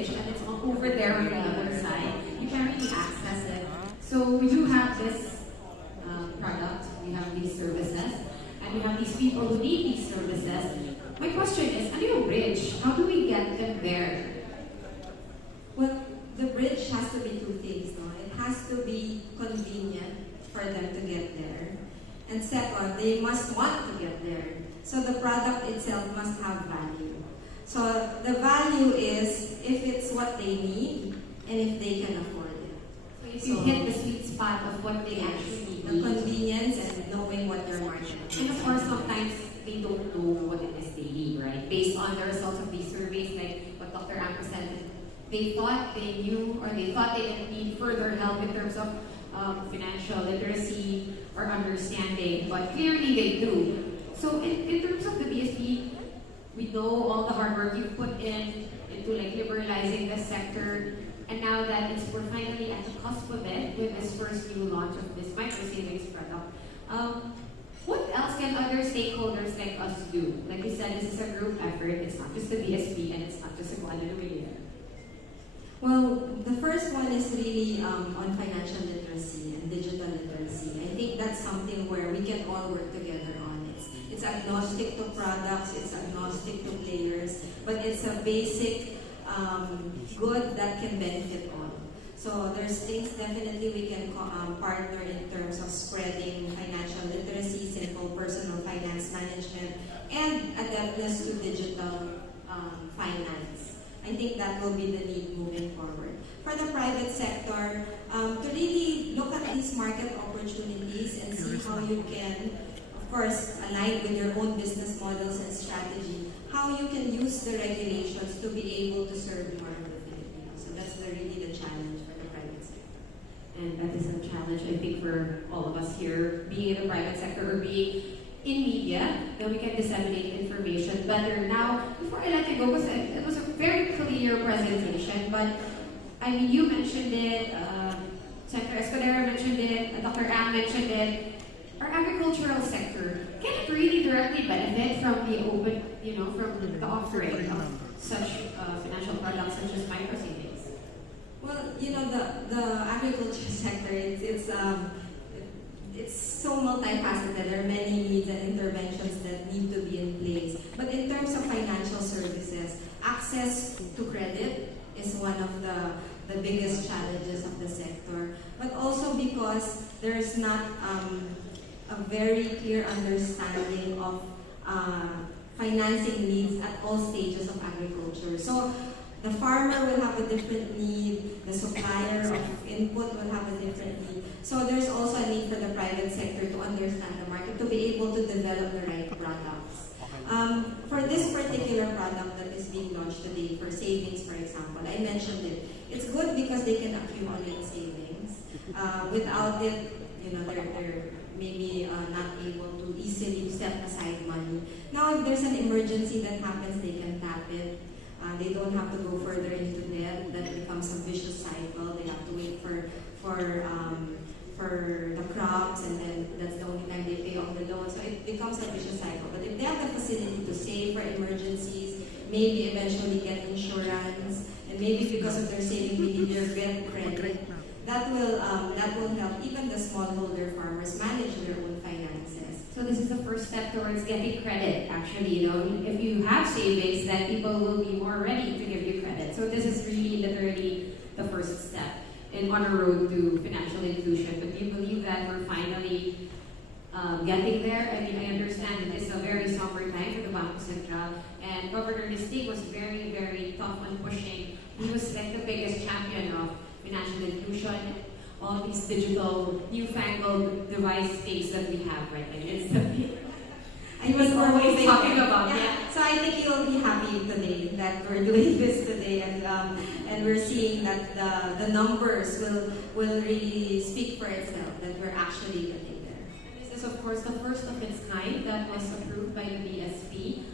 bridge, and it's over there on the other side. You can't really access it. So we do have this product, we have these services, and we have these people who need these services. My question is, ano yung bridge? How do we get them there? Well, the bridge has to be two things, no? It has to be convenient for them to get there. And second, they must want to get there. So the product itself must have value. So the value is if it's what they need and if they can afford it. So if you hit the sweet spot of what they actually need. The convenience and knowing what their market is. And of course, sometimes they don't know what it is they need, right? Based on the results of these surveys, like what Dr. Am presented, they thought they knew or they thought they didn't need further help in terms of financial literacy or understanding, but clearly they do. So in terms of the BSP, we know all the hard work you've put into like liberalizing this sector, and now that we're finally at the cusp of it with this first new launch of this micro savings product. What else can other stakeholders like us do? Like you said, this is a group effort. It's not just the BSP and it's not just a Guadalupe. Well, the first one is really on financial literacy and digital literacy. I think that's something where we can all work together on. It's agnostic to products, it's agnostic to players, but it's a basic good that can benefit all. So there's things definitely we can partner in terms of spreading financial literacy, simple personal finance management, and adaptness to digital finance. I think that will be the need moving forward. For the private sector, to really look at these market opportunities and see how you can, of course, align with your own business models and strategy, how you can use the regulations to be able to serve more of the Filipinos. So that's really the challenge for the private sector. And that is a challenge, I think, for all of us here, being in the private sector or being in media, that we can disseminate information better. Now, before I let you go, because it was a very clear presentation, but I mean, you mentioned it, Senator Escudero mentioned it, Dr. Am mentioned it. Our agricultural sector can it really directly benefit from the open, from the offering of such financial products such as micro savings? Well, the agriculture sector, it's so multifaceted. There are many needs and interventions that need to be in place. But in terms of financial services, access to credit is one of the biggest challenges of the sector. But also because there's not a very clear understanding of financing needs at all stages of agriculture. So the farmer will have a different need, the supplier of input will have a different need. So there's also a need for the private sector to understand the market, to be able to develop the right products. For this particular product that is being launched today, for savings, for example, I mentioned it. It's good because they can accumulate savings. Without it, they're maybe not able to easily set aside money. Now, if there's an emergency that happens, they can tap it. They don't have to go further into debt. That becomes a vicious cycle. They have to wait for the crops, and then that's the only time they pay off the loan. So it becomes a vicious cycle. But if they have the facility to save for emergencies, maybe eventually get insurance, and maybe because of their saving behavior, get credit, that will help even the smallholder farmers manage their own finances. So this is the first step towards getting credit, actually. If you have savings, then people will be more ready to give you credit. So this is really literally the first step on a road to financial inclusion. But do you believe that we're finally getting there? I mean, I understand that it's a very somber time for the Banko Sentral, and Governor Listig was very, very tough on pushing. He was like the biggest champion of financial inclusion, all these digital, newfangled device things that we have right now. I was always talking about So I think you'll be happy today that we're doing this today, and we're seeing that the numbers will really speak for itself, that we're actually getting there. This is, of course, the first of its kind that was approved by the BSP.